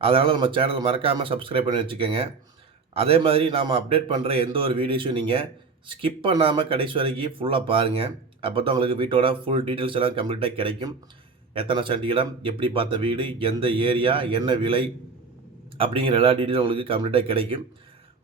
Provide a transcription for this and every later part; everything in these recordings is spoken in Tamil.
அதனால் நம்ம சேனலை மறக்காமல் சப்ஸ்கிரைப் பண்ணி வச்சுக்கோங்க. அதே மாதிரி நாம் அப்டேட் பண்ணுற எந்த ஒரு வீடியோஸும் நீங்கள் ஸ்கிப் பண்ணாமல் கடைசி வரைக்கும் ஃபுல்லாக பாருங்கள் அப்போ தான் உங்களுக்கு வீட்டோட ஃபுல் டீட்டெயில்ஸ் எல்லாம் கம்ப்ளீட்டாக கிடைக்கும். எத்தனை சண்டிகிடம் எப்படி பார்த்த வீடு எந்த ஏரியா என்ன விலை அப்படிங்கிற எல்லா டீட்டெயிலும் உங்களுக்கு கம்ப்ளீட்டாக கிடைக்கும்.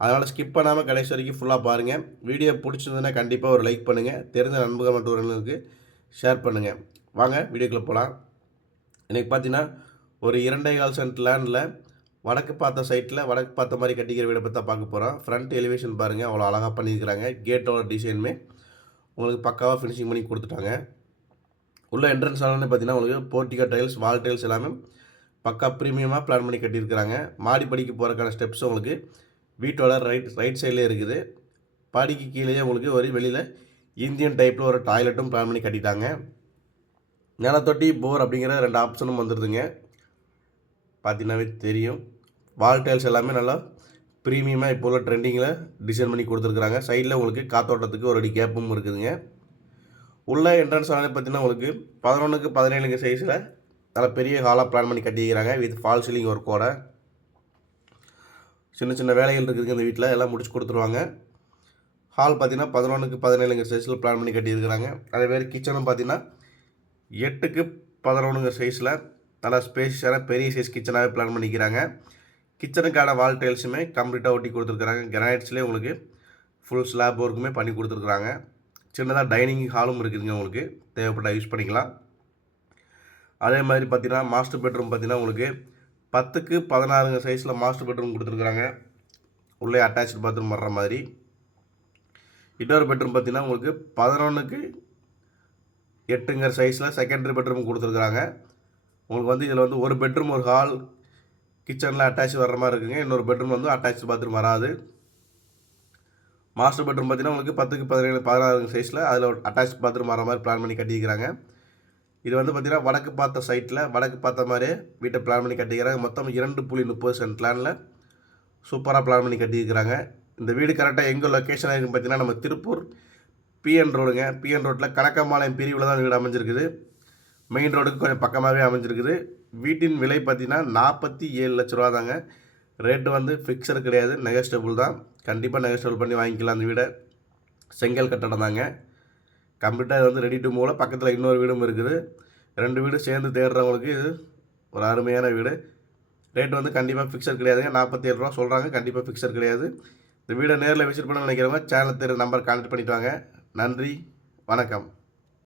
அதனால் ஸ்கிப் பண்ணாமல் கடைசி வரைக்கும் ஃபுல்லாக பாருங்கள் வீடியோ பிடிச்சிருந்ததுன்னா கண்டிப்பாக ஒரு லைக் பண்ணுங்கள் தெரிஞ்ச நண்பர்கள் மற்றும் ஷேர் பண்ணுங்கள் வாங்க வீடியோக்குள்ளே போகலாம் இன்றைக்கி பார்த்தீங்கன்னா ஒரு இரண்டே கால் சென்ட் லேண்டில் வடக்கு பார்த்த சைட்டில் வடக்கு பார்த்த மாதிரி கட்டிக்கிற வீடை பற்றி தான் பார்க்க போகிறோம் ஃப்ரண்ட் எலிவேஷன் பாருங்கள் அவ்வளோ அழகாக பண்ணியிருக்கிறாங்க. கேட்டோட டிசைனுமே உங்களுக்கு பக்காவாக ஃபினிஷிங் பண்ணி கொடுத்துட்டாங்க. உள்ள என்ட்ரன்ஸ் ஆனோன்னு பார்த்தீங்கன்னா உங்களுக்கு போர்ட்டிகா டைல்ஸ் வால் டைல்ஸ் எல்லாமே பக்கா ப்ரீமியமாக பிளான் பண்ணி கட்டியிருக்கிறாங்க. மாடிப்படிக்கு போகிறக்கான ஸ்டெப்ஸ் உங்களுக்கு வீட்டோட ரைட் ரைட் சைட்லேயே இருக்குது. படிக்கு கீழேயே உங்களுக்கு ஒரு வெளியில் இந்தியன் டைப்பில் ஒரு டாய்லெட்டும் பிளான் பண்ணி கட்டிட்டாங்க. நிலத்தொட்டி போர் அப்படிங்கிற ரெண்டு ஆப்ஷனும் வந்துடுதுங்க பார்த்தீங்கன்னாவே தெரியும். வால் டைல்ஸ் எல்லாமே நல்லா ப்ரீமியமாக இப்போ உள்ள ட்ரெண்டிங்கில் டிசைன் பண்ணி கொடுத்துருக்குறாங்க. சைடில் உங்களுக்கு காத்தோட்டத்துக்கு ஒரு அடி கேப்பும் இருக்குதுங்க. உள்ள என்ட்ரன்ஸ் ஆனது பார்த்தீங்கன்னா உங்களுக்கு பதினொன்றுக்கு பதினேழுங்க சைஸில் நல்லா பெரிய ஹாலாக பிளான் பண்ணி கட்டிக்கிறாங்க வித் ஃபால் சீலிங் ஒர்க்கோட சின்ன சின்ன வேலைகள் இருக்குதுங்க இந்த வீட்டில் எல்லாம் முடிச்சு கொடுத்துருவாங்க. ஹால் பார்த்தீங்கன்னா பதினொன்றுக்கு பதினேழுங்க சைஸில் பிளான் பண்ணி கட்டியிருக்கிறாங்க. அதே கிச்சனும் பார்த்தீங்கன்னா எட்டுக்கு பதினொன்றுங்க சைஸில் நல்லா ஸ்பேஷியஸான பெரிய சைஸ் கிச்சனாகவே பிளான் பண்ணிக்கிறாங்க. கிச்சனுக்கான வால் டைல்ஸுமே கம்ப்ளீட்டாக ஒட்டி கொடுத்துருக்குறாங்க. கிரானைட்ஸ்லேயே உங்களுக்கு ஃபுல் ஸ்லாப் ஒர்க்குமே பண்ணி கொடுத்துருக்குறாங்க. சின்னதாக டைனிங் ஹாலும் இருக்குதுங்க உங்களுக்கு. தேவைப்பட்டால் யூஸ் பண்ணிக்கலாம். அதே மாதிரி பார்த்திங்கன்னா மாஸ்டர் பெட்ரூம் பார்த்தீங்கன்னா உங்களுக்கு பத்துக்கு பதினாறுங்க சைஸில் மாஸ்டர் பெட்ரூம் கொடுத்துருக்குறாங்க. உள்ளே அட்டாச்சு பாத்ரூம் வர்ற மாதிரி. இன்னொரு பெட்ரூம் பார்த்தீங்கன்னா உங்களுக்கு பதினொன்றுக்கு எட்டுங்கிற சைஸில் செகண்டரி பெட்ரூம் கொடுத்துருக்குறாங்க. உங்களுக்கு வந்து இதில் வந்து ஒரு பெட்ரூம் ஒரு ஹால் கிச்சனில் அட்டாச் வர்ற மாதிரி இருக்குங்க. இன்னொரு பெட்ரூம் வந்து அட்டாச் பாத்ரூம் வராது. மாஸ்டர் பெட்ரூம் பார்த்தீங்கன்னா உங்களுக்கு பத்துக்கு பதினேழு பதினாறு சைஸில் அதில் ஒரு அட்டாச் பாத்ரூம் வர மாதிரி பிளான் பண்ணி கட்டிக்கிறாங்க இது வந்து பார்த்திங்கன்னா வடக்கு பார்த்த சைட்டில் வடக்கு பார்த்த மாதிரியே வீட்டை பிளான் பண்ணி கட்டிக்கிறாங்க மொத்தம் இரண்டு புள்ளி முப்பது சென்ட் பிளானில் சூப்பராக பிளான் பண்ணி கட்டியிருக்கிறாங்க. இந்த வீடு கரெக்டாக எங்கே லொக்கேஷன் இருக்குன்னு பார்த்தீங்கன்னா நம்ம திருப்பூர் பிஎன் ரோடுங்க பிஎன் ரோட்டில் கணக்கம்பாளையம் பிரிவில் தான் வீடு அமைஞ்சிருக்குது. மெயின் ரோடுக்கு கொஞ்சம் பக்கமாகவே அமைஞ்சிருக்குது. வீட்டின் விலை பார்த்தீங்கன்னா நாற்பத்தி ஏழு லட்ச ரூபா தாங்க. ரேட்டு வந்து ஃபிக்ஸர் கிடையாது. நெகஸ்டபுள் தான். கண்டிப்பாக நெகஸ்டபுள் பண்ணி வாங்கிக்கலாம் அந்த வீடை. செங்கல் கட்டடம் தாங்க. கம்ப்ளீட்டாக வந்து ரெடி டு மூவில் பக்கத்தில் இன்னொரு வீடும் இருக்குது. ரெண்டு வீடு சேர்ந்து தேடுறவங்களுக்கு இது ஒரு அருமையான வீடு. ரேட் வந்து கண்டிப்பாக ஃபிக்ஸர் கிடையாதுங்க. நாற்பத்தி ஏழு ரூபா சொல்கிறாங்க கண்டிப்பாக ஃபிக்ஸர் கிடையாது. இந்த வீடை நேரில் விசிட் பண்ண நினைக்கிறவங்க சேனல் தெரு நம்பர் கான்டெக்ட் பண்ணிட்டு வாங்க. நன்றி. வணக்கம்.